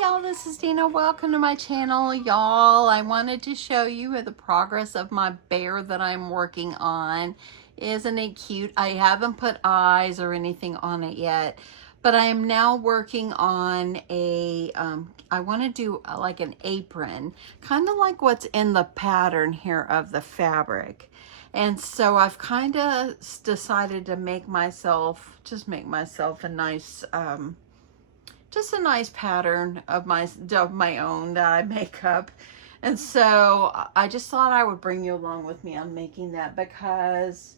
y'all, this is Dina. Welcome to my channel, y'all. I wanted to show you the progress of my bear that I'm working on. Isn't it cute? I haven't put eyes or anything on it yet, but I am now working on a, I want to do like an apron, kind of like what's in the pattern here of the fabric. And so I've kind of decided to make myself, a nice, just a nice pattern of my own that I make up. And so I just thought I would bring you along with me on making that because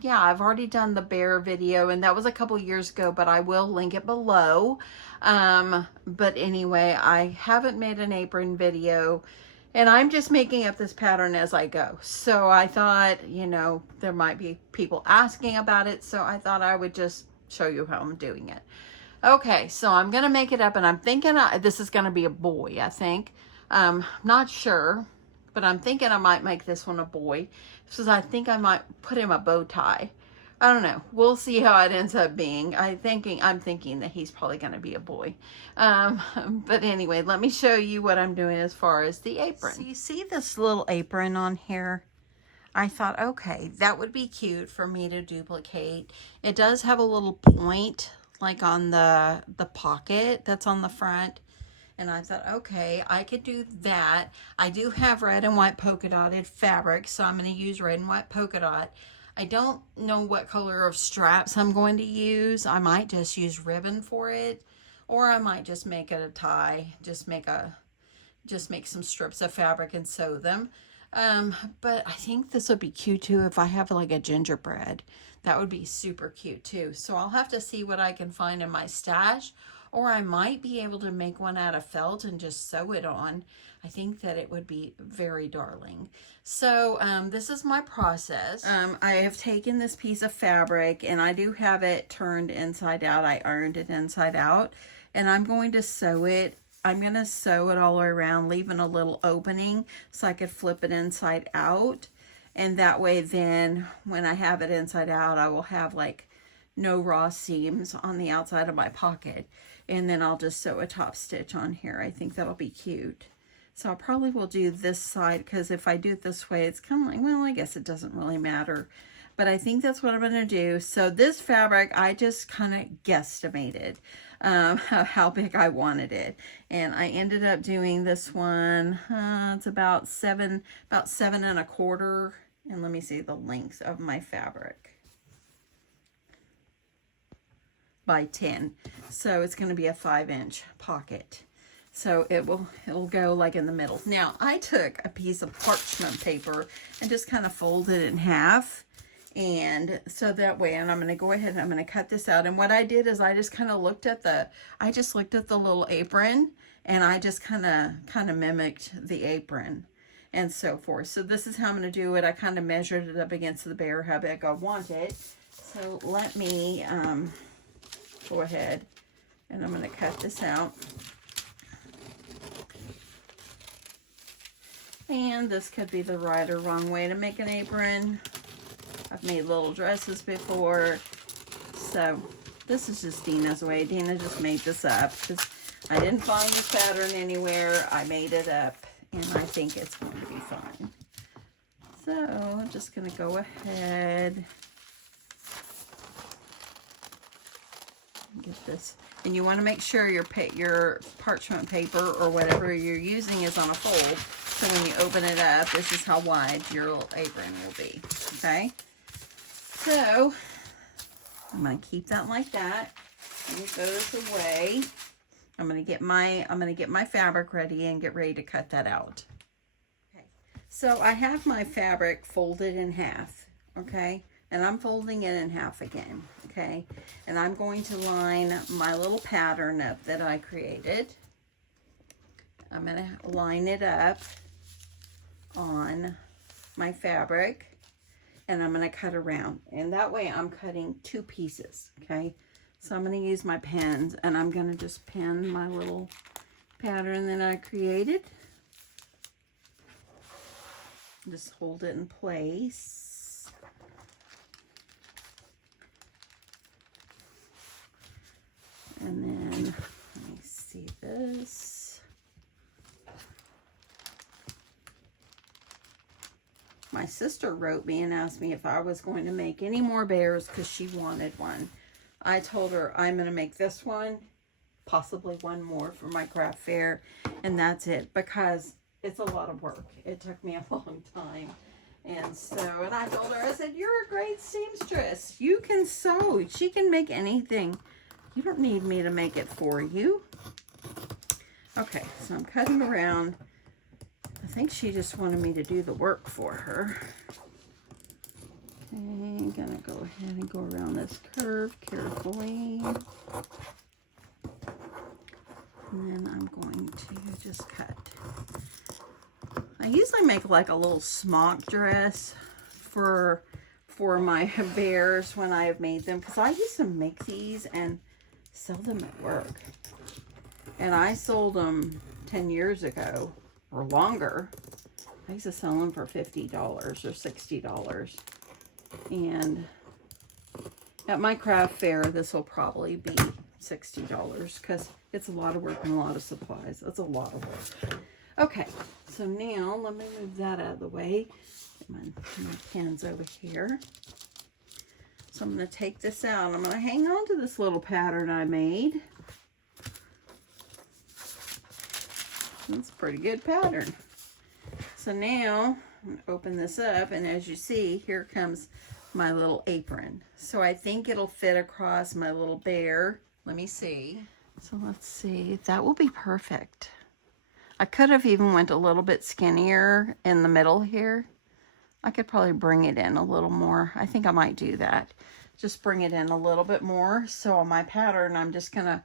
yeah, I've already done the bear video and that was a couple years ago, but I will link it below. But anyway, I haven't made an apron video and I'm just making up this pattern as I go. So I thought, you know, there might be people asking about it, so I thought I would just show you how I'm doing it. Okay, so I'm gonna make it up, and I'm thinking this is gonna be a boy, I think. Not sure, but I'm thinking I might make this one a boy, because I think I might put him a bow tie. I don't know. We'll see how it ends up being. I'm thinking that he's probably gonna be a boy. But anyway, let me show you what I'm doing as far as the apron. So you see this little apron on here? I thought, okay, that would be cute for me to duplicate. It does have a little point like on the pocket that's on the front. And I thought, okay, I could do that. I do have red and white polka dotted fabric, so I'm going to use red and white polka dot. I don't know what color of straps I'm going to use. I might just use ribbon for it, or I might just make it a tie, just make some strips of fabric and sew them. But I think this would be cute too if I have like a gingerbread. That would be super cute too. So I'll have to see what I can find in my stash, or I might be able to make one out of felt and just sew it on. I think that it would be very darling. So this is my process. I have taken this piece of fabric and I do have it turned inside out. I ironed it inside out, and I'm going to sew it. I'm going to sew it all around, leaving a little opening so I could flip it inside out. And that way then when I have it inside out, I will have like no raw seams on the outside of my pocket. And then I'll just sew a top stitch on here. I think that'll be cute. So I probably will do this side, because if I do it this way, it's kind of like, well, I guess it doesn't really matter. But I think that's what I'm going to do. So this fabric, I just kind of guesstimated how big I wanted it. And I ended up doing this one, it's about 7.25. And let me see the length of my fabric. By 10. So it's going to be a 5-inch pocket. So it'll go like in the middle. Now I took a piece of parchment paper and just kind of folded it in half. And so that way, and I'm going to go ahead and I'm going to cut this out. And what I did is I just kind of looked at the little apron, and I just kind of mimicked the apron and so forth. So this is how I'm going to do it. I kind of measured it up against the bear, how big I want it. So let me go ahead and I'm going to cut this out. And this could be the right or wrong way to make an apron. I've made little dresses before, so this is just Dina's way. Dina just made this up because I didn't find this pattern anywhere. I made it up, and I think it's going to be fine. So I'm just going to go ahead and get this. And you want to make sure your parchment paper or whatever you're using is on a fold. So when you open it up, this is how wide your little apron will be. Okay. So I'm going to keep that like that. Let me throw this away. I'm going to get my fabric ready and get ready to cut that out. Okay. So I have my fabric folded in half, okay? And I'm folding it in half again, okay? And I'm going to line my little pattern up that I created. I'm going to line it up on my fabric. And I'm going to cut around, and that way I'm cutting 2 pieces, okay? So I'm going to use my pins, and I'm going to just pin my little pattern that I created. Just hold it in place. And then my sister wrote me and asked me if I was going to make any more bears because she wanted one. I told her I'm going to make this one, possibly one more for my craft fair, and that's it, because it's a lot of work. It took me a long time. And so, and I told her, I said, you're a great seamstress. You can sew. She can make anything. You don't need me to make it for you. Okay, so I'm cutting around. I think she just wanted me to do the work for her. Okay, I'm gonna go ahead and go around this curve carefully. And then I'm going to just cut. I usually make like a little smock dress for my bears when I have made them, because I used to make these and sell them at work. And I sold them 10 years ago or longer. I used to sell them for $50 or $60. And at my craft fair, this will probably be $60 because it's a lot of work and a lot of supplies. That's a lot of work. Okay, so now let me move that out of the way. Get my pen's over here. So I'm going to take this out. I'm going to hang on to this little pattern I made. That's a pretty good pattern. So now I'm going to open this up, and as you see, here comes my little apron. So I think it'll fit across my little bear. Let me see. So let's see. That will be perfect. I could have even went a little bit skinnier in the middle here. I could probably bring it in a little more. I think I might do that. Just bring it in a little bit more. So on my pattern, I'm just going to,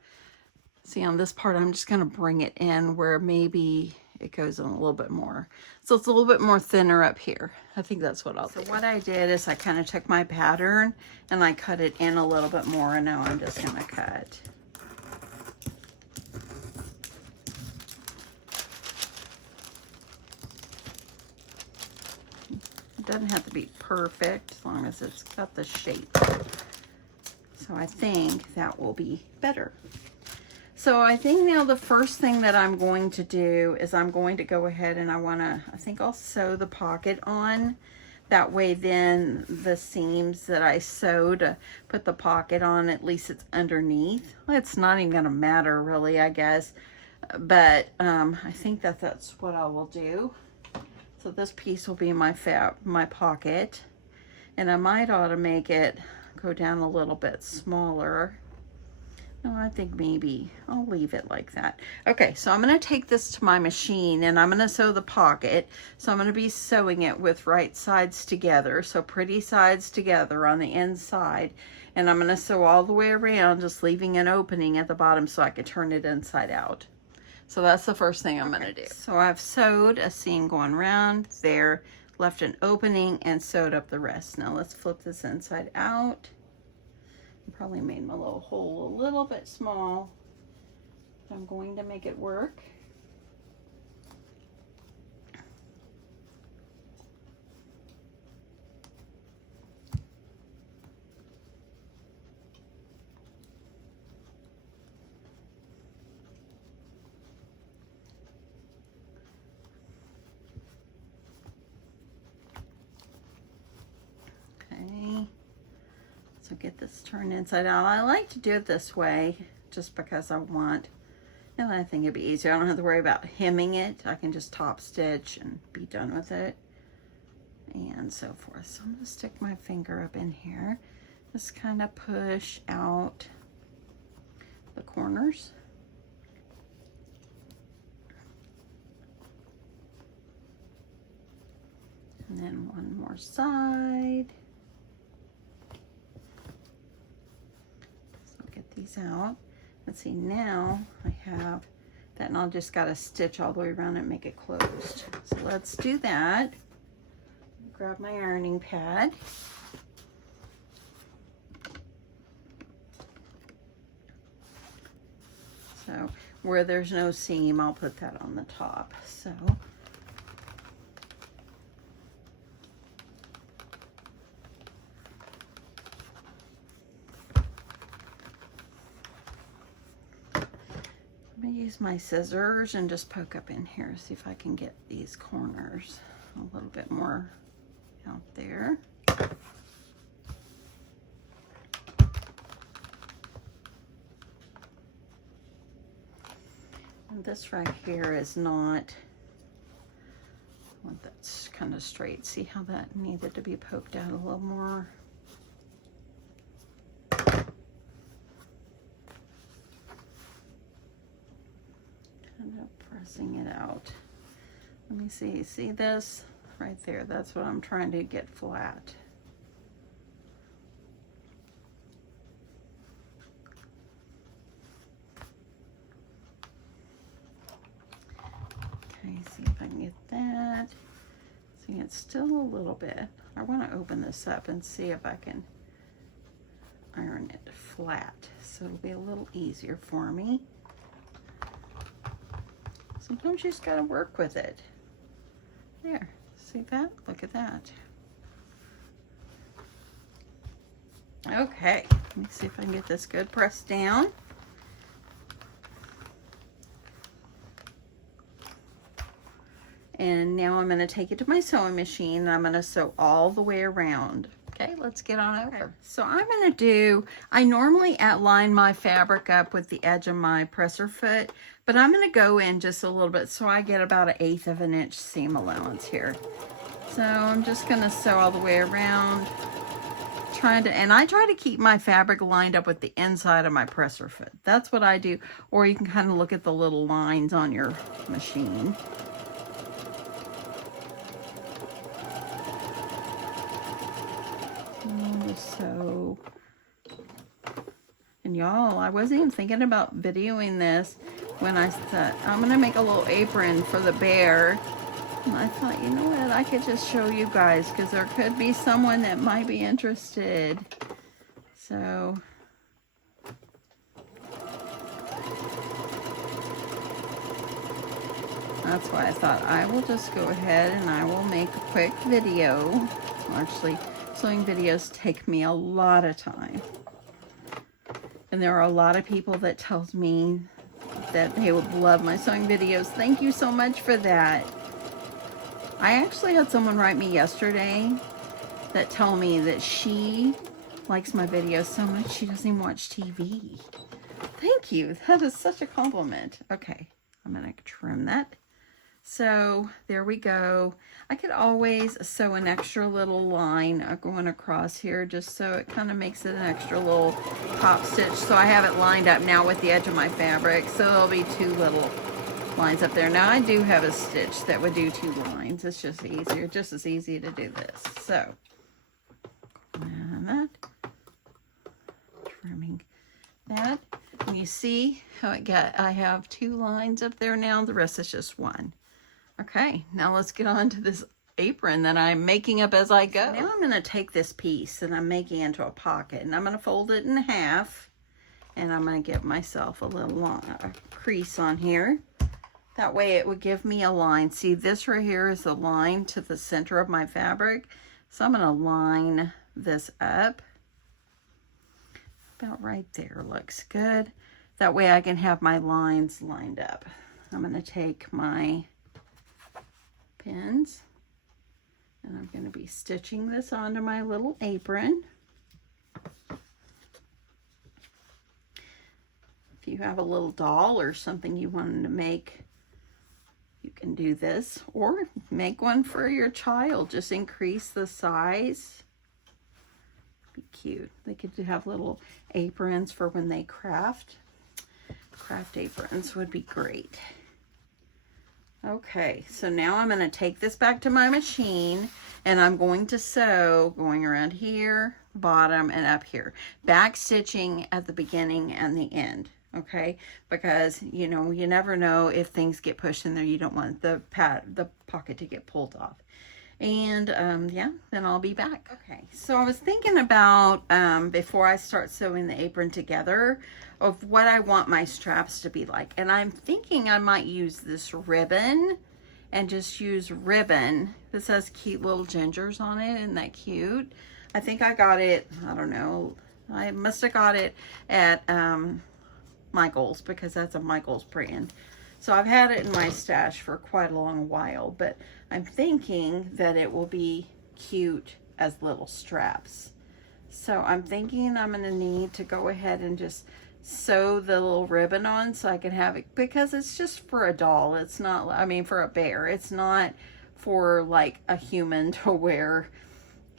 see on this part, I'm just going to bring it in where maybe it goes in a little bit more. So it's a little bit more thinner up here. I think that's what I'll do. So what I did is I kind of took my pattern and I cut it in a little bit more, and now I'm just going to cut. It doesn't have to be perfect as long as it's got the shape. So I think that will be better. So I think now the first thing that I'm going to do is I'm going to go ahead and I think I'll sew the pocket on. That way then the seams that I sewed to put the pocket on, at least it's underneath. It's not even gonna matter really, I guess. But I think that that's what I will do. So this piece will be my pocket. And I might ought to make it go down a little bit smaller. No, I think maybe I'll leave it like that. Okay, so I'm going to take this to my machine and I'm going to sew the pocket. So I'm going to be sewing it with right sides together. So pretty sides together on the inside. And I'm going to sew all the way around, just leaving an opening at the bottom so I can turn it inside out. So that's the first thing I'm going to do. So I've sewed a seam going around there, left an opening, and sewed up the rest. Now let's flip this inside out. Probably made my little hole a little bit small. I'm going to make it work. Okay. So get this turned inside out. I like to do it this way just because I want, and I think it'd be easier. I don't have to worry about hemming it. I can just top stitch and be done with it and so forth. So I'm gonna stick my finger up in here. Just kind of push out the corners. And then one more side. These out. Let's see, now I have that, and I'll just got to stitch all the way around and make it closed. So let's do that. Grab my ironing pad. So where there's no seam, I'll put that on the top. So I'm going to use my scissors and just poke up in here, see if I can get these corners a little bit more out there. And this right here is not, I want that's kind of straight. See how that needed to be poked out a little more? Kind of pressing it out. Let me see this right there? That's what I'm trying to get flat. Okay, see if I can get that. See, it's still a little bit. I want to open this up and see if I can iron it flat, so it'll be a little easier for me. Sometimes you just got to work with it. There, see that? Look at that. Okay, let me see if I can get this good pressed down. And now I'm going to take it to my sewing machine and I'm going to sew all the way around. Okay, let's get on over. Okay. So I'm going to do, I normally outline my fabric up with the edge of my presser foot, but I'm going to go in just a little bit so I get about 1/8 of an inch seam allowance here. So I'm just going to sew all the way around, and I try to keep my fabric lined up with the inside of my presser foot. That's what I do. Or you can kind of look at the little lines on your machine. So, and y'all, I wasn't even thinking about videoing this when I said I'm gonna make a little apron for the bear, and I thought, you know what, I could just show you guys because there could be someone that might be interested. So that's why I thought I will just go ahead and I will make a quick video. Actually, sewing videos take me a lot of time, and there are a lot of people that tells me that they would love my sewing videos. Thank you so much for that. I actually had someone write me yesterday that told me that she likes my videos so much she doesn't even watch TV. Thank you. That is such a compliment. Okay, I'm gonna trim that. So there we go. I could always sew an extra little line going across here just so it kind of makes it an extra little top stitch. So I have it lined up now with the edge of my fabric. So there'll be 2 little lines up there. Now I do have a stitch that would do 2 lines. It's just easier, just as easy to do this. So, and that, trimming that. And you see how I have 2 lines up there now. The rest is just 1. Okay, now let's get on to this apron that I'm making up as I go. So now I'm going to take this piece that I'm making into a pocket, and I'm going to fold it in half, and I'm going to give myself a little long crease on here. That way it would give me a line. See, this right here is the line to the center of my fabric. So I'm going to line this up. About right there looks good. That way I can have my lines lined up. I'm going to take my pins and I'm going to be stitching this onto my little apron. If you have a little doll or something you wanted to make, you can do this, or make one for your child. Just increase the size. Be cute. They could have little aprons for when they craft. Craft aprons would be great. Okay, so now I'm going to take this back to my machine and I'm going to sew going around here, bottom, and up here. Back stitching at the beginning and the end, okay? Because, you know, you never know if things get pushed in there. You don't want the pocket to get pulled off. And yeah, then I'll be back. Okay, so I was thinking about, before I start sewing the apron together, of what I want my straps to be like. And I'm thinking I might use this ribbon and just use ribbon. This has cute little gingers on it. Isn't that cute? I think I got it, I don't know, I must have got it at Michael's, because that's a Michael's brand. So I've had it in my stash for quite a long while, but I'm thinking that it will be cute as little straps. So I'm thinking I'm going to need to go ahead and just sew the little ribbon on so I can have it, because it's just for a doll. It's not, I mean, for a bear. It's not for like a human to wear.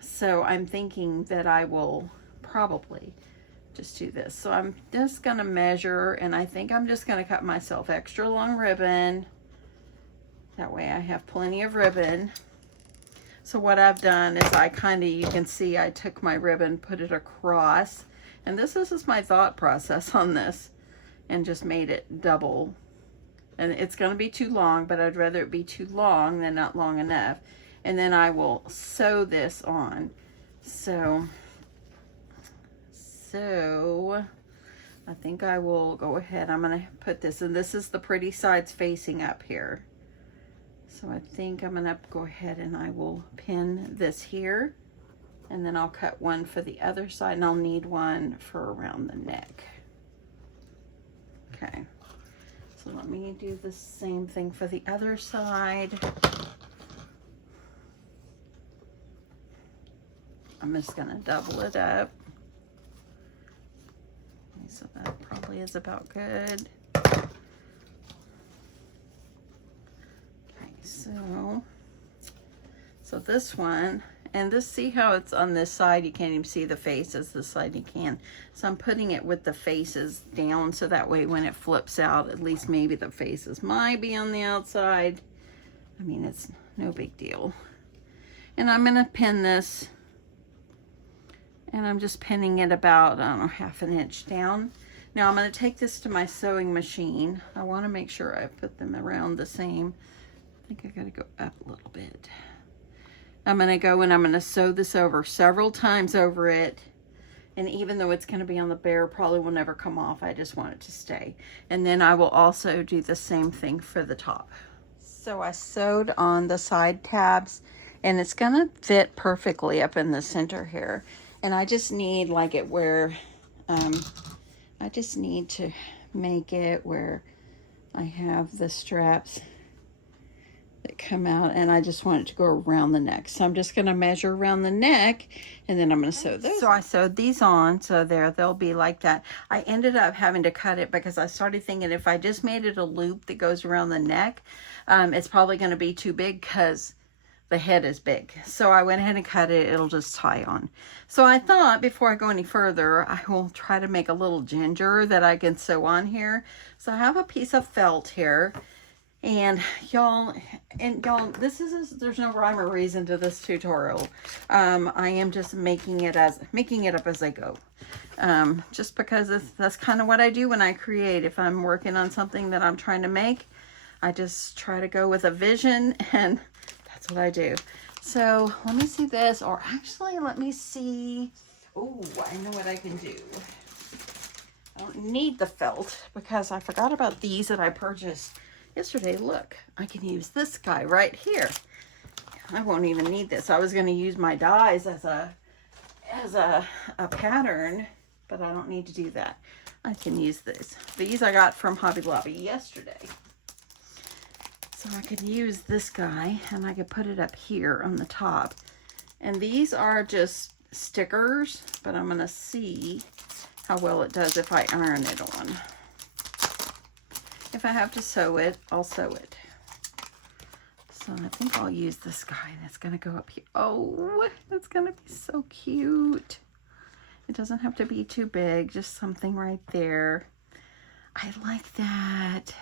So I'm thinking that I will probably just do this. So I'm just going to measure, and I think I'm just going to cut myself extra long ribbon. That way I have plenty of ribbon. So what I've done is I kind of, you can see I took my ribbon, put it across, and this is my thought process on this, and just made it double. And it's going to be too long, but I'd rather it be too long than not long enough. And then I will sew this on. So I think I will go ahead. I'm going to put this, and this is the pretty sides facing up here. So I think I'm going to go ahead and I will pin this here, and then I'll cut one for the other side, and I'll need one for around the neck. Okay, so let me do the same thing for the other side. I'm just going to double it up. Okay, so that probably is about good. So this one, and this, see how it's on this side, you can't even see the faces, this side you can. So I'm putting it with the faces down, so that way when it flips out, at least maybe the faces might be on the outside. I mean, it's no big deal. And I'm gonna pin this, and I'm just pinning it about, I don't know, ½ an inch down. Now I'm gonna take this to my sewing machine. I wanna make sure I put them around the same. I think I gotta go up a little bit. I'm gonna go and I'm gonna sew this over several times over it. And even though it's gonna be on the bear, probably will never come off. I just want it to stay. And then I will also do the same thing for the top. So I sewed on the side tabs, and it's gonna fit perfectly up in the center here. And I just need like it where, I just need to make it where I have the straps that come out, and I just want it to go around the neck. So I'm just going to measure around the neck, and then I'm going to sew those. So I sewed these on, so they'll be like that. I ended up having to cut it because I started thinking if I just made it a loop that goes around the neck, it's probably going to be too big because the head is big. So I went ahead and cut it. It'll just tie on. So I thought before I go any further, I will try to make a little ginger that I can sew on here. So I have a piece of felt here. And y'all, there's no rhyme or reason to this tutorial. I am just making it up as I go. Just because that's kind of what I do when I create. If I'm working on something that I'm trying to make, I just try to go with a vision, and that's what I do. So let me see this, or actually let me see. Oh, I know what I can do. I don't need the felt because I forgot about these that I purchased yesterday. Look, I can use this guy right here. I won't even need this. I was going to use my dies as a pattern, but I don't need to do that. I can use this. These I got from Hobby Lobby yesterday. So I could use this guy, and I could put it up here on the top. And these are just stickers, but I'm going to see how well it does if I iron it on. If I have to sew it, I'll sew it. So I think I'll use this guy, and it's going to go up here. Oh, it's going to be so cute. It doesn't have to be too big, just something right there. I like that.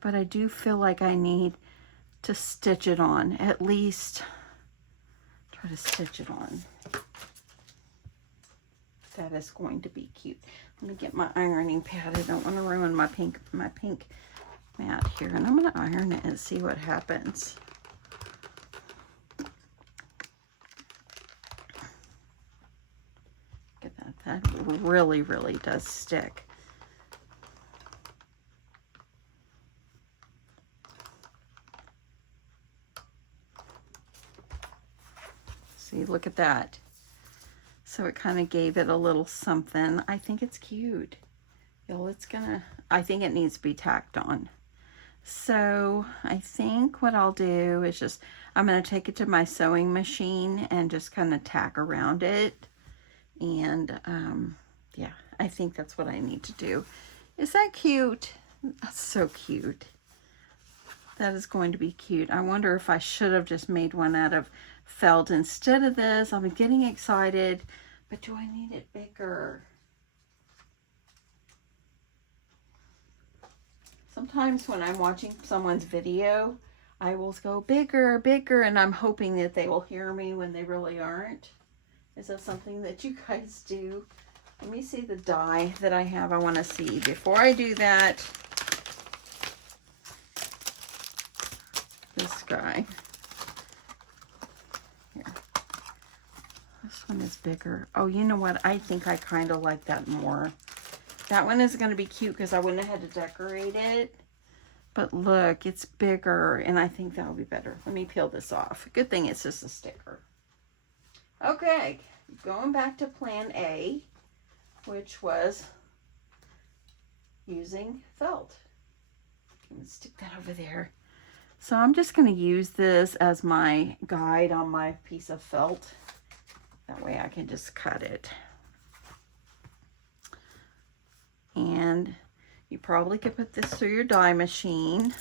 But I do feel like I need to stitch it on. At least try to stitch it on. That is going to be cute. Let me get my ironing pad. I don't want to ruin my pink mat here. And I'm going to iron it and see what happens. Look at that. That really, really does stick. See, look at that. So it kind of gave it a little something. I think it's cute. Y'all, I think it needs to be tacked on. So I think what I'll do is I'm going to take it to my sewing machine and just kind of tack around it. And yeah, I think that's what I need to do. Is that cute? That's so cute. That is going to be cute. I wonder if I should have just made one out of felt instead of this. I'm getting excited, but do I need it bigger? Sometimes when I'm watching someone's video, I will go bigger, bigger, and I'm hoping that they will hear me when they really aren't. Is that something that you guys do? Let me see the die that I have. I want to see. Before I do that, this guy. Here. This one is bigger. Oh, you know what? I think I kind of like that more. That one is going to be cute because I wouldn't have had to decorate it. But look, it's bigger, and I think that'll be better. Let me peel this off. Good thing it's just a sticker. Okay, going back to plan A, which was using felt. I'm gonna stick that over there. So I'm just going to use this as my guide on my piece of felt. That way I can just cut it. And you probably could put this through your die machine.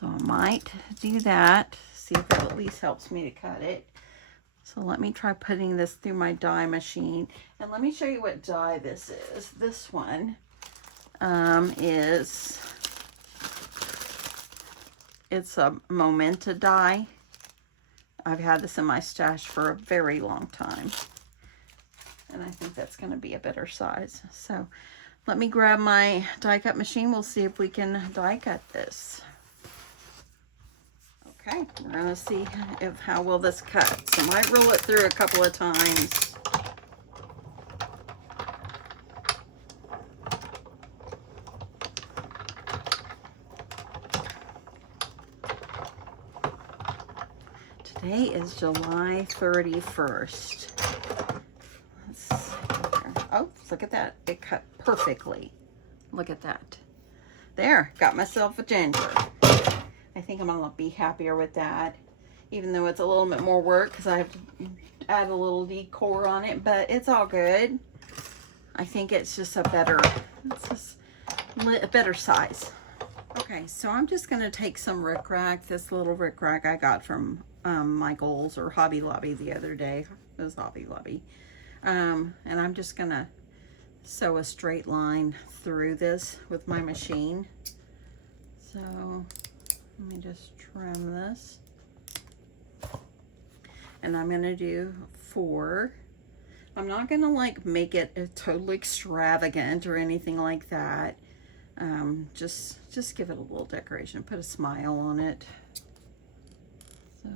So I might do that. See if it at least helps me to cut it. So let me try putting this through my die machine. And let me show you what die this is. This one it's a Momenta die. I've had this in my stash for a very long time. And I think that's going to be a better size. So let me grab my die cut machine. We'll see if we can die cut this. Okay, we're going to see how well this cuts. So I might roll it through a couple of times. Today is July 31st. Let's see here. Oh, look at that. It cut perfectly. Look at that. There, got myself a ginger. I think I'm going to be happier with that, even though it's a little bit more work because I have to add a little decor on it, but it's all good. I think it's just a better size. Okay, so I'm just going to take some rickrack, this little rickrack I got from Michael's or Hobby Lobby the other day. It was Hobby Lobby. And I'm just going to sew a straight line through this with my machine. So let me just trim this. And I'm going to do 4. I'm not going to like make it totally extravagant or anything like that. Just give it a little decoration. Put a smile on it. So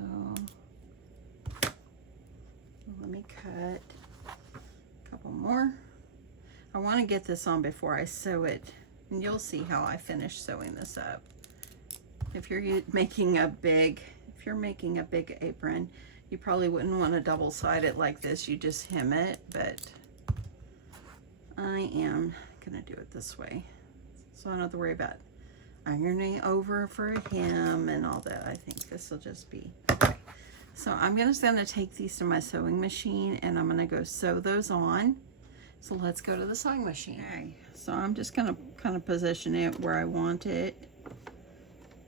let me cut a couple more. I want to get this on before I sew it, and you'll see how I finish sewing this up. If you're making a big apron, you probably wouldn't want to double side it like this. You just hem it, but I am gonna do it this way, so I don't have to worry about ironing over for a hem and all that. I think this will just be okay. So I'm just gonna take these to my sewing machine and I'm gonna go sew those on. So let's go to the sewing machine. Okay, so I'm just gonna kind of position it where I want it.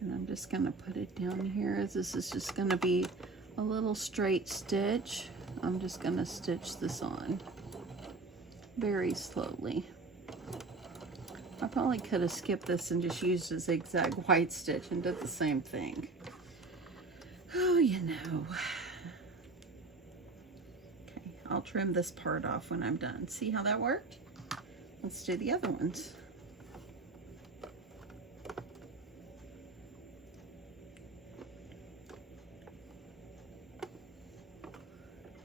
And I'm just gonna put it down here. This is just gonna be a little straight stitch. I'm just gonna stitch this on very slowly. I probably could have skipped this and just used a zigzag white stitch and did the same thing. Oh, you know. Okay, I'll trim this part off when I'm done. See how that worked? Let's do the other ones.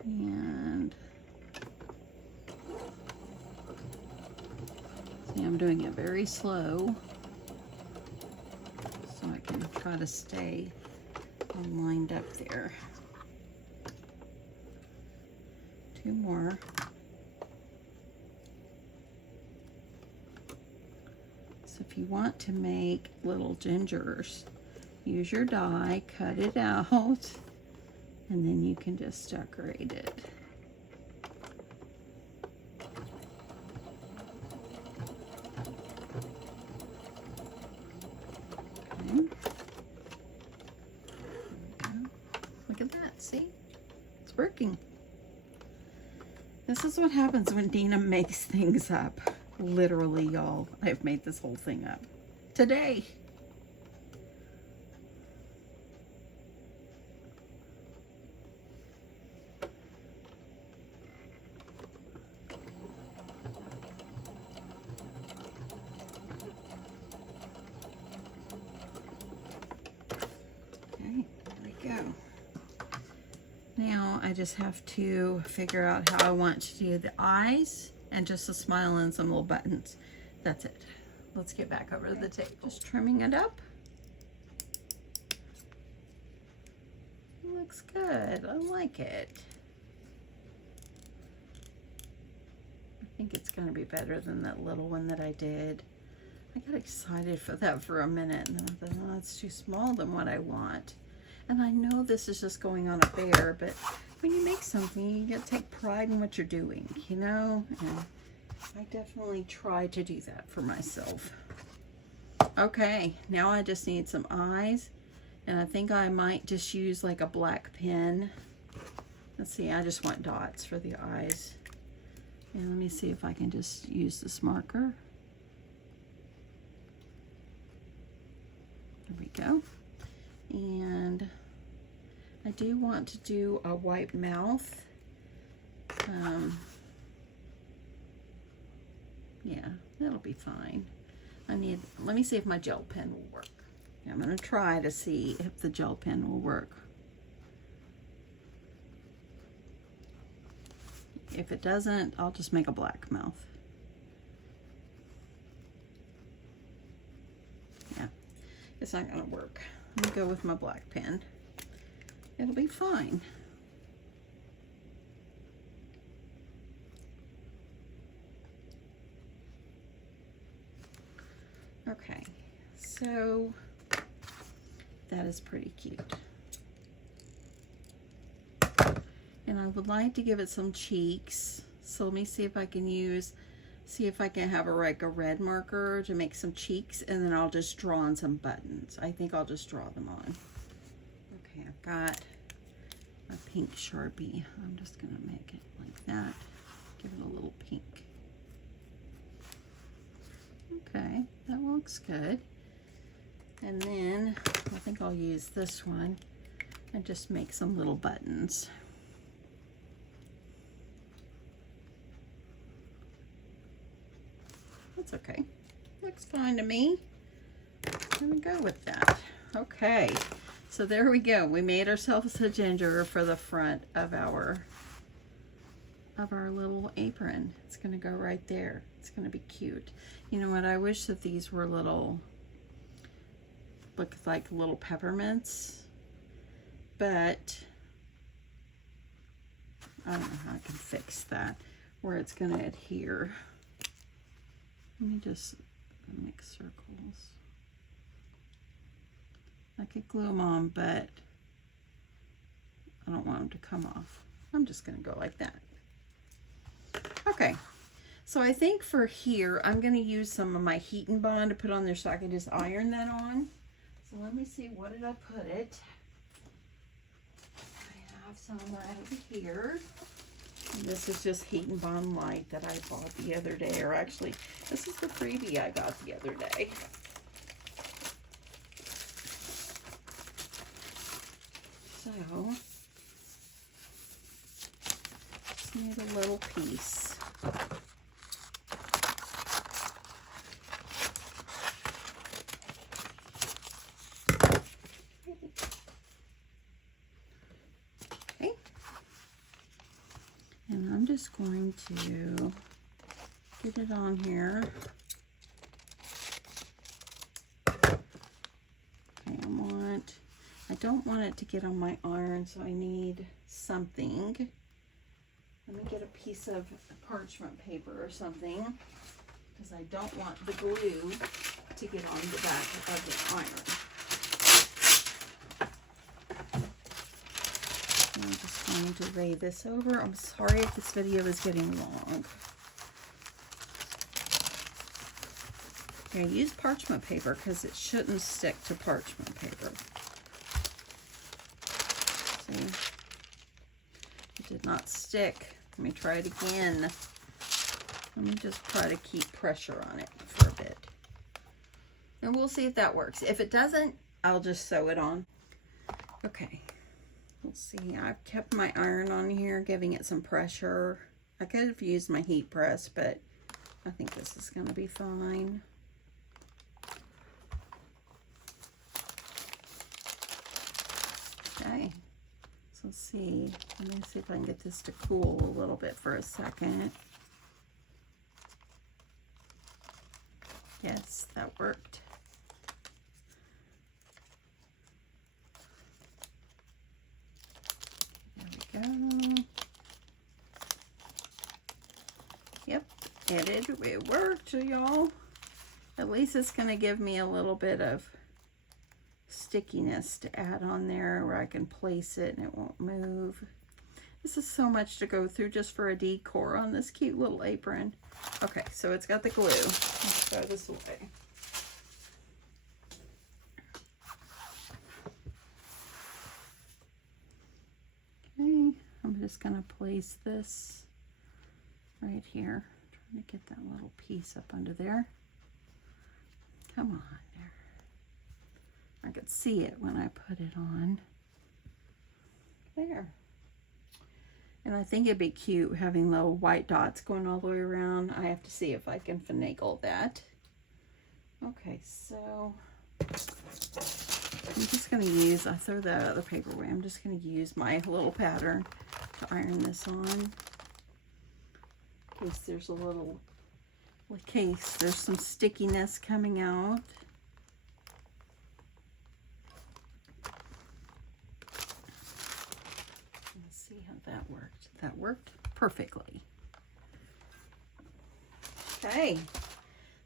And see, I'm doing it very slow so I can try to stay lined up there. 2 more. So if you want to make little gingers, use your die, cut it out, and then you can just decorate it. Okay. Look at that, see? It's working. This is what happens when Dina makes things up. Literally, y'all, I've made this whole thing up today. Okay, there we go. Now I just have to figure out how I want to do the eyes and just a smile and some little buttons. That's it. Let's get back over to the table. Just trimming it up. It looks good. I like it. I think it's going to be better than that little one that I did. I got excited for that for a minute, and then I thought, oh, it's too small than what I want. And I know this is just going on a bear, but when you make something, you get to take pride in what you're doing, you know? And I definitely try to do that for myself. Okay, now I just need some eyes, and I think I might just use like a black pen. Let's see, I just want dots for the eyes. And let me see if I can just use this marker. There we go. And I do want to do a white mouth. Yeah, that'll be fine. Let me see if my gel pen will work. I'm going to try to see if the gel pen will work. If it doesn't, I'll just make a black mouth. Yeah, it's not going to work. I'm going to go with my black pen. It'll be fine. Okay, so that is pretty cute. And I would like to give it some cheeks. So let me see if I can have like a red marker to make some cheeks, and then I'll just draw on some buttons. I think I'll just draw them on. Okay, I've got a pink Sharpie. I'm just gonna make it like that. Give it a little pink. Okay, that looks good. And then I think I'll use this one and just make some little buttons. That's okay. Looks fine to me. There we go with that. Okay, so there we go. We made ourselves a ginger for the front of our little apron. It's gonna go right there. It's gonna be cute. You know what? I wish that these were look like little peppermints, but I don't know how I can fix that where it's gonna adhere. Let me just make circles. I could glue them on, but I don't want them to come off. I'm just gonna go like that. Okay, so I think for here, I'm gonna use some of my Heat and Bond to put on there so I can just iron that on. So let me see, what did I put it? I have some right over here. And this is just Heat and Bond Light that I bought the other day, or actually, this is the freebie I got the other day. So, just need a little piece. Okay. And I'm just going to get it on here. Okay, I don't want it to get on my iron, so I need something. Let me get a piece of parchment paper or something, because I don't want the glue to get on the back of the iron. I'm just going to lay this over. I'm sorry if this video is getting long. I use parchment paper because it shouldn't stick to parchment paper. See? It did not stick. Let me try it again. Let me just try to keep pressure on it for a bit. And we'll see if that works. If it doesn't, I'll just sew it on. Okay. Let's see. I've kept my iron on here, giving it some pressure. I could have used my heat press, but I think this is going to be fine. Okay. So let's see. Let me see if I can get this to cool a little bit for a second. Yes, that worked. There we go. Yep, it worked, y'all. At least it's going to give me a little bit of stickiness to add on there where I can place it and it won't move. This is so much to go through just for a decor on this cute little apron. Okay, so it's got the glue. Let's throw this away. Okay, I'm just going to place this right here. Trying to get that little piece up under there. Come on there. I could see it when I put it on. There. And I think it'd be cute having little white dots going all the way around. I have to see if I can finagle that. Okay, so I'm just going to use, I throw that other paper away. I'm just going to use my little pattern to iron this on. In case there's a little, in case there's some stickiness coming out. Let's see how that worked. That worked perfectly. Okay,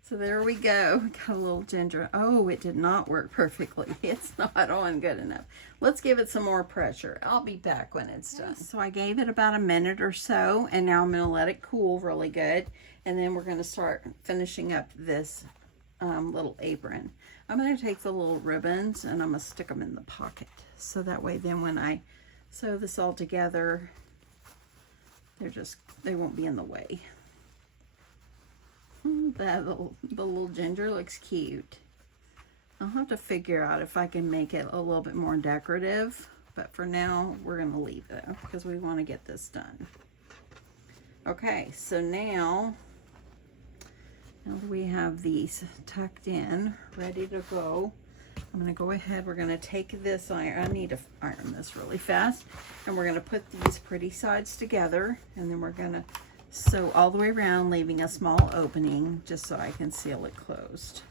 so there we go. Got a little ginger. Oh, it did not work perfectly. It's not on good enough. Let's give it some more pressure. I'll be back when it's done. So I gave it about a minute or so, and now I'm going to let it cool really good, and then we're going to start finishing up this little apron. I'm going to take the little ribbons and I'm going to stick them in the pocket, so that way then when I sew this all together, they won't be in the way. The little ginger looks cute. I'll have to figure out if I can make it a little bit more decorative, but for now we're going to leave it because we want to get this done. Okay, so now that we have these tucked in, ready to go, I'm going to go ahead, we're going to take this iron, I need to iron this really fast, and we're going to put these pretty sides together, and then we're going to sew all the way around, leaving a small opening just so I can seal it closed.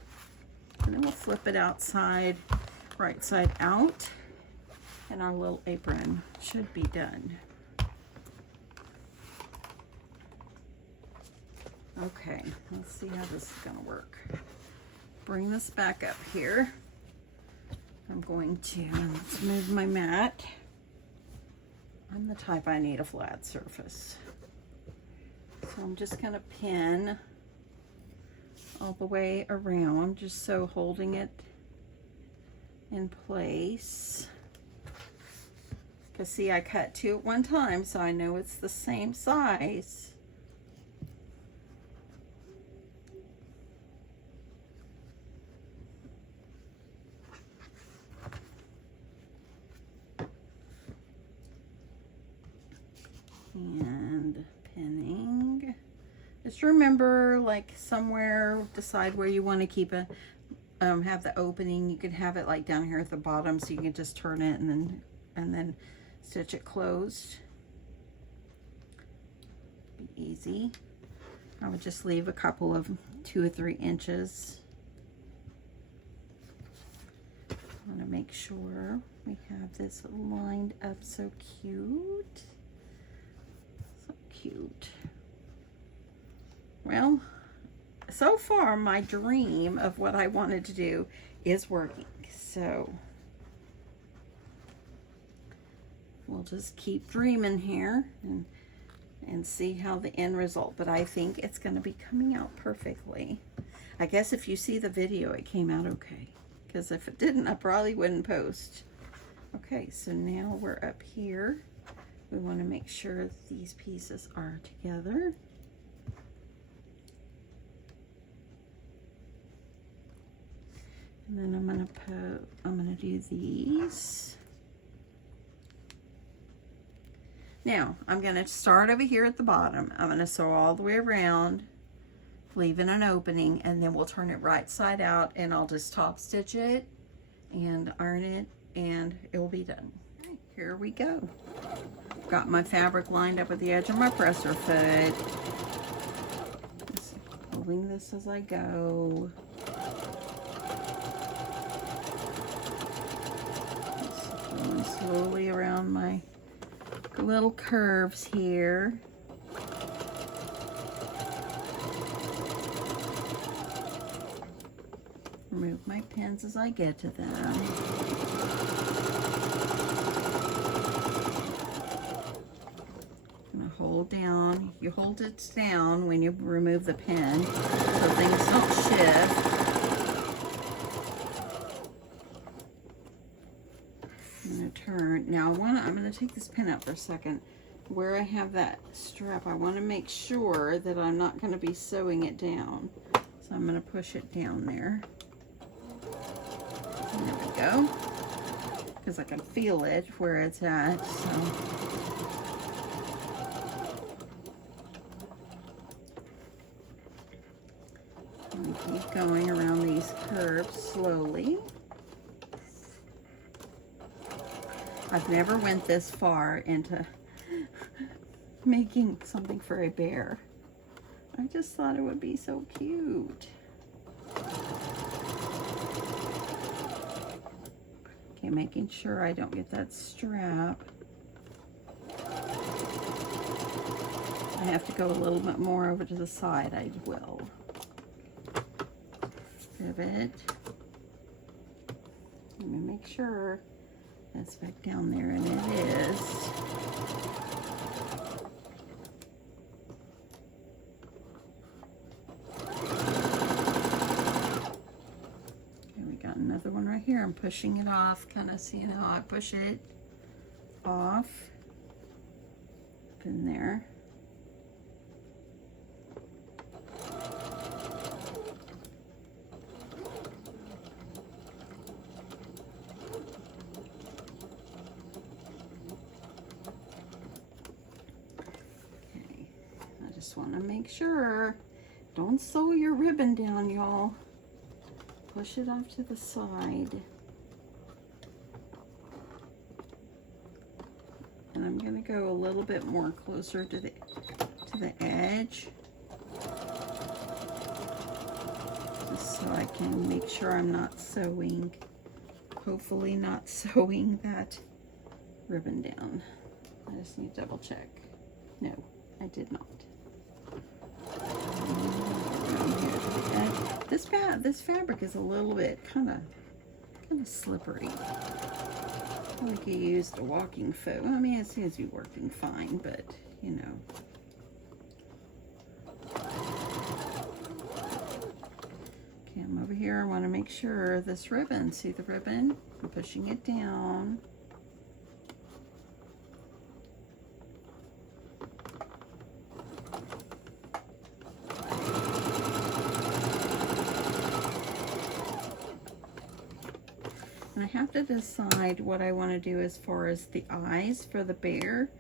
And then we'll flip it outside, right side out, and our little apron should be done. Okay, let's see how this is going to work. Bring this back up here. I'm going to, let's move my mat. I'm the type I need a flat surface. So I'm just going to pin all the way around, just so holding it in place. Because see, I cut two at one time, so I know it's the same size. And pinning. Just remember, like somewhere, decide where you want to keep it. Have the opening. You could have it like down here at the bottom, so you can just turn it and then stitch it closed. Be easy. I would just leave a couple of 2 or 3 inches. I want to make sure we have this lined up so cute. Cute. Well, so far my dream of what I wanted to do is working. So we'll just keep dreaming here and see how the end result, but I think it's going to be coming out perfectly. I guess if you see the video, it came out okay, because if it didn't, I probably wouldn't post. Okay, so now we're up here. We want to make sure these pieces are together. And then I'm gonna do these. Now, I'm gonna start over here at the bottom. I'm gonna sew all the way around, leaving an opening, and then we'll turn it right side out, and I'll just top stitch it and iron it, and it will be done. Okay, here we go. Got my fabric lined up at the edge of my presser foot. Just pulling this as I go. Going slowly around my little curves here. Remove my pins as I get to them. I'm gonna hold down. You hold it down when you remove the pin so things don't shift. I'm gonna turn. Now I'm gonna take this pin out for a second. Where I have that strap, I want to make sure that I'm not going to be sewing it down. So I'm going to push it down there. And there we go. Because I can feel it where it's at. So. And keep going around these curves slowly. I've never went this far into making something for a bear. I just thought it would be so cute. Okay, making sure I don't get that strap. I have to go a little bit more over to the side. I will. Pivot. Let me make sure that's back down there, and it is. Okay, we got another one right here. I'm pushing it off, kind of seeing how I push it off. Up in there. Just want to make sure, don't sew your ribbon down, y'all. Push it off to the side. And I'm going to go a little bit more closer to the edge, just so I can make sure I'm not sewing, hopefully not sewing that ribbon down. I just need to double check. No, I did not. This fabric is a little bit kind of slippery. Like you used a walking foot. Well, I mean, it seems to be working fine, but you know. Okay, I'm over here. I want to make sure this ribbon. See the ribbon? I'm pushing it down. And I have to decide what I want to do as far as the eyes for the bear.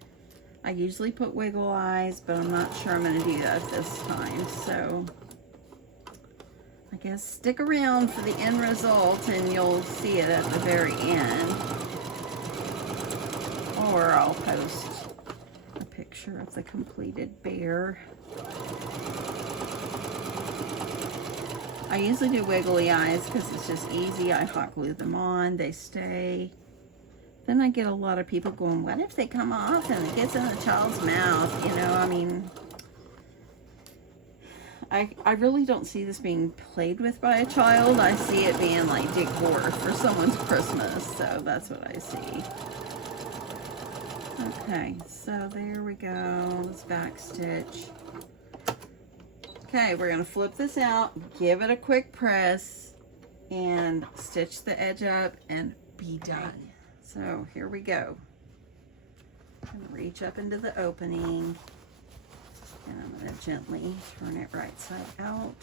I usually put wiggle eyes, but I'm not sure I'm going to do that this time. So I guess stick around for the end result and you'll see it at the very end. Or I'll post a picture of the completed bear. I usually do wiggly eyes because it's just easy. I hot glue them on, they stay. Then I get a lot of people going, what if they come off and it gets in the child's mouth? You know, I mean, I really don't see this being played with by a child. I see it being like decor for someone's Christmas. So that's what I see. Okay, so there we go, this back stitch. Okay, we're gonna flip this out, give it a quick press, and stitch the edge up and be done. So here we go. I'm gonna reach up into the opening, and I'm gonna gently turn it right side out.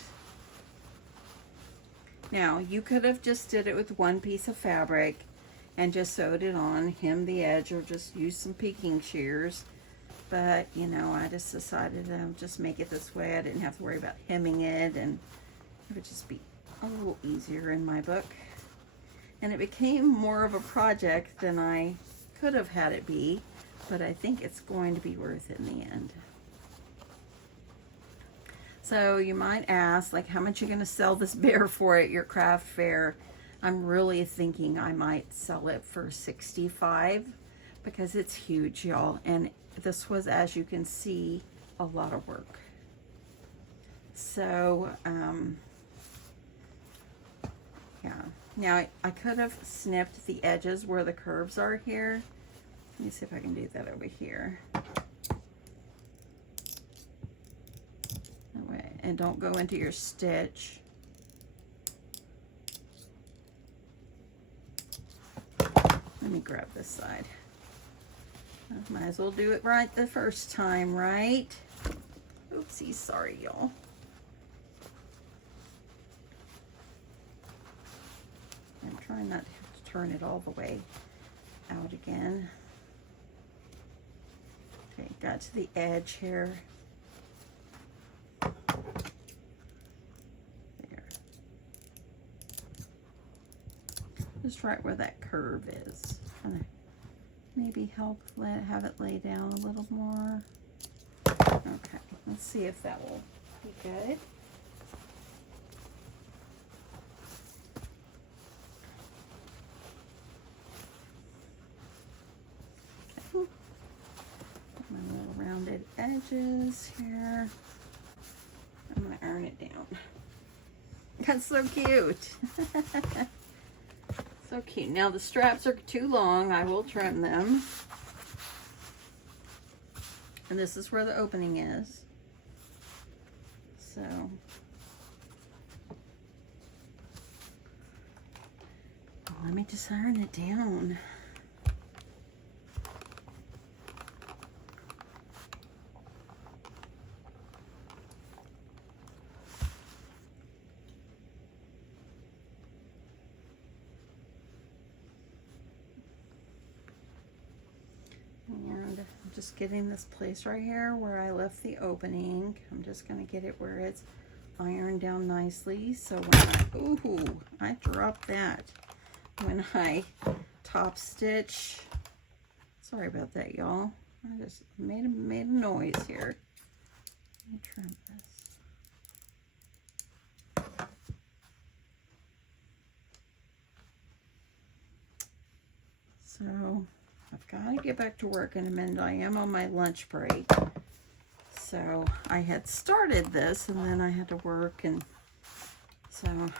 Now, you could have just did it with one piece of fabric and just sewed it on, hemmed the edge, or just used some picking shears. But, you know, I just decided to just make it this way. I didn't have to worry about hemming it, and it would just be a little easier in my book. And it became more of a project than I could have had it be, but I think it's going to be worth it in the end. So you might ask, like, how much you're going to sell this bear for at your craft fair? I'm really thinking I might sell it for $65 because it's huge, y'all. And this was, as you can see, a lot of work. So, yeah. Now, I could have snipped the edges where the curves are here. Let me see if I can do that over here. That way, and don't go into your stitch. Let me grab this side. Might as well do it right the first time, right? Oopsie, sorry, y'all. I'm trying not to turn it all the way out again. Okay, got to the edge here. There. Just right where that curve is. Kind of maybe help have it lay down a little more. Okay, let's see if that will be good. Okay. My little rounded edges here. I'm gonna iron it down. That's so cute. So cute. Now the straps are too long. I will trim them. And this is where the opening is. So let me just iron it down. And I'm just getting this place right here where I left the opening. I'm just going to get it where it's ironed down nicely. So when I dropped that. When I top stitch, sorry about that, y'all. I just made a noise here. Let me trim this. So I've got to get back to work in a minute. I am on my lunch break. So I had started this and then I had to work, and so I'm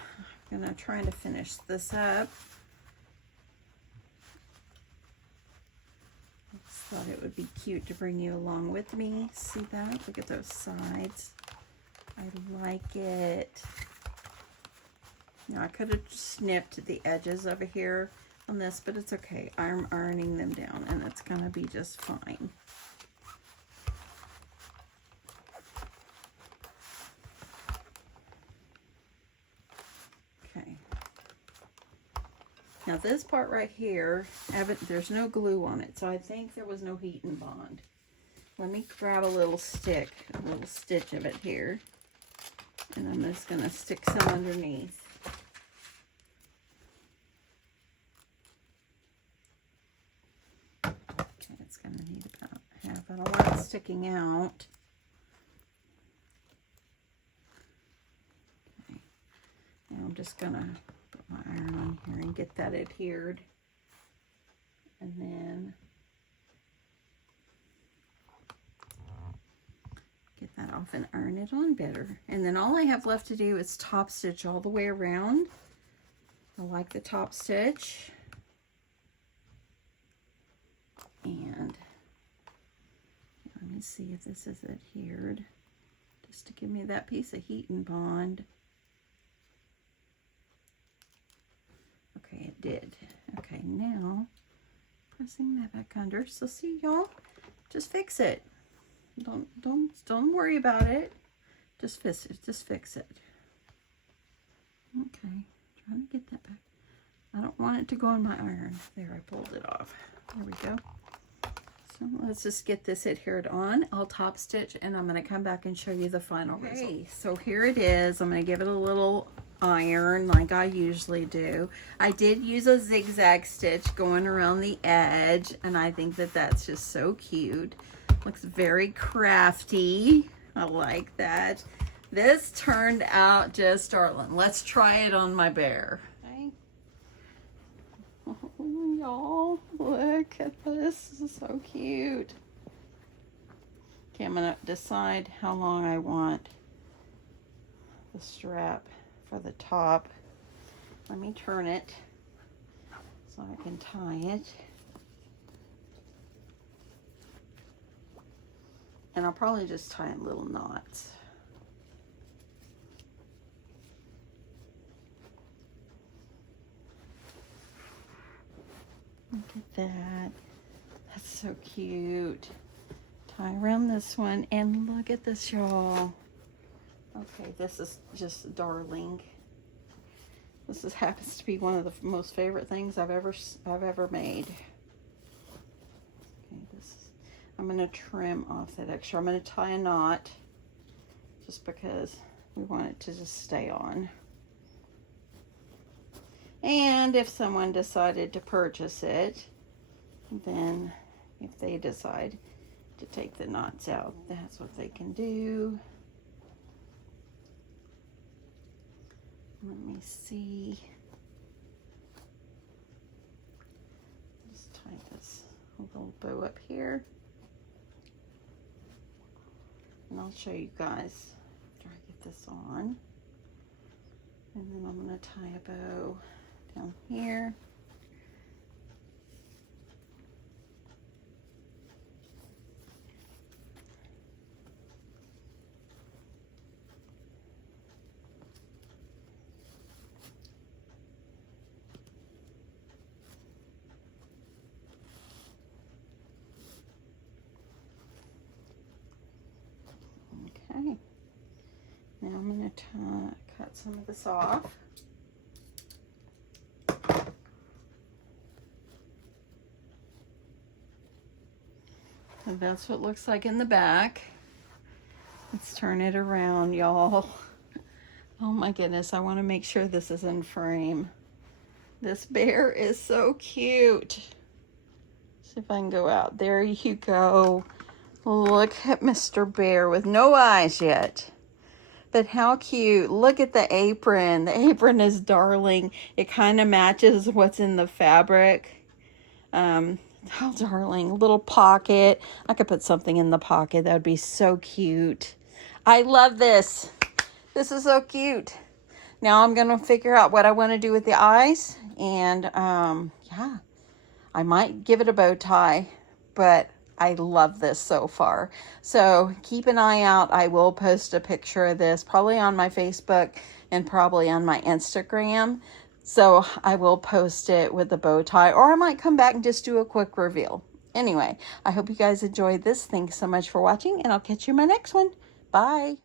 gonna try to finish this up. I just thought it would be cute to bring you along with me. See that? Look at those sides. I like it. Now I could have snipped the edges over here on this, but it's okay. I'm ironing them down and it's gonna be just fine. Okay. Now this part right here, there's no glue on it, so I think there was no heat and bond. Let me grab a little stick, a little stitch of it here, and I'm just gonna stick some underneath. It's going to need about half and a lot sticking out. Okay. Now I'm just going to put my iron on here and get that adhered. And then get that off and iron it on better. And then all I have left to do is top stitch all the way around. I like the top stitch. And Let me see if this is adhered, just to give me that piece of heat and bond. Okay, it did. Okay, now pressing that back under. So see, y'all, just fix it. Don't worry about it. Just fix it. Just fix it. Okay, trying to get that back. I don't want it to go on my iron. There, I pulled it off. There we go. So let's just get this adhered on. I'll top stitch and I'm going to come back and show you the final result. So here it is. I'm going to give it a little iron like I usually do. I did use a zigzag stitch going around the edge, and I think that that's just so cute. Looks very crafty. I like that. This turned out just darling. Let's try it on my bear. Okay. Oh, y'all, look at this. This is so cute. Okay, I'm gonna decide how long I want the strap for the top. Let me turn it so I can tie it. And I'll probably just tie in little knots. Look at that. That's so cute. Tie around this one, and look at this, y'all. Okay, this is just darling. This happens to be one of the most favorite things I've ever made. Okay, I'm gonna trim off that extra. I'm gonna tie a knot just because we want it to just stay on. And if someone decided to purchase it, then if they decide to take the knots out, that's what they can do. Let me see. Just tie this little bow up here. And I'll show you guys after I get this on. And then I'm going to tie a bow down here. Okay, now I'm going to cut some of this off. And that's what it looks like in the back. Let's turn it around, y'all. Oh my goodness, I want to make sure this is in frame. This bear is so cute. See if I can go out. There you go. Look at Mr. Bear with no eyes yet. But how cute. Look at the apron. The apron is darling. It kind of matches what's in the fabric. How darling. Little pocket. I could put something in the pocket. That would be so cute. I love this. This is so cute. Now I'm going to figure out what I want to do with the eyes. And yeah, I might give it a bow tie. But I love this so far. So keep an eye out. I will post a picture of this probably on my Facebook and probably on my Instagram. So I will post it with the bow tie, or I might come back and just do a quick reveal. Anyway, I hope you guys enjoyed this. Thanks so much for watching, and I'll catch you in my next one. Bye.